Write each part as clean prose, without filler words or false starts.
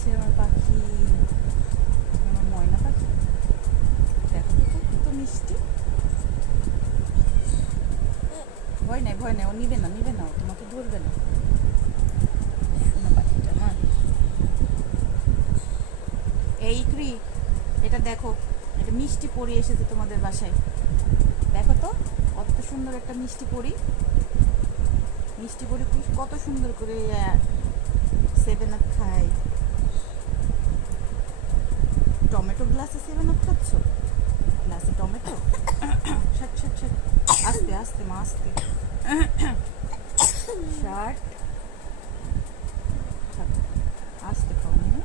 যাচ্ছে আমার পাখি, আমার ময়না পাখি। দেখো তো কত মিষ্টি। ভয় নাই ভয় নাই, ও নিবে না নিবে না, ও তোমাকে ধরবে না। শোনো পাখিটা না, এই ক্রি, এটা দেখো, এটা মিষ্টি পরি এসেছে তোমাদের বাসায়। দেখো তো কত সুন্দর একটা মিষ্টি পরি। মিষ্টি পরি কত সুন্দর করে 7 আপ খায়। টমেটো গ্লাসে 7 আপ খাচ্ছ? গ্লাসে টমেটো? ষাট ষাট ষাট, আস্তে আস্তে মা আস্তে। ষাট, আস্তে খাও না,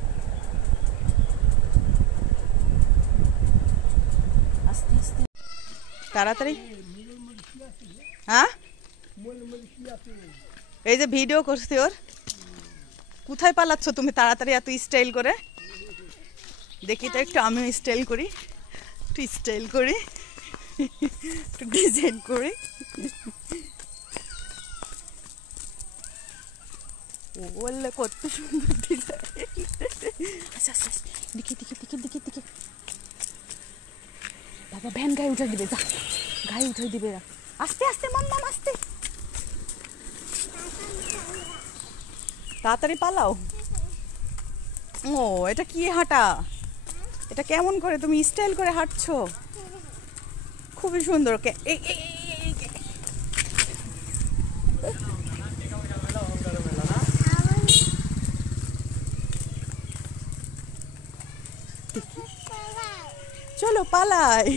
আস্তে আস্তে তাড়াতাড়ি। হ্যাঁ, এই যে ভিডিও করছি ওর। কোথায় পালাচ্ছ তুমি তাড়াতাড়ি এত স্টাইল করে? দেখি তো একটু আমিও স্টাইল করি, একটু স্টাইল করি, একটু ডিজাইন করি। ও বললে কত সুন্দর ডিজাইন। আচ্ছা আচ্ছা, দেখি দেখি দেখি দেখি দেখি। বাবা ভ্যান গায়ে উঠে দিবে, যা গায়ে উঠে দিবে। আস্তে আস্তে মাম্মাম আস্তে, তাড়াতাড়ি পালাও। ও এটা কি হাঁটা, এটা কেমন করে তুমি স্টাইল করে হাঁটছো? খুবই সুন্দর। চলো পালাই।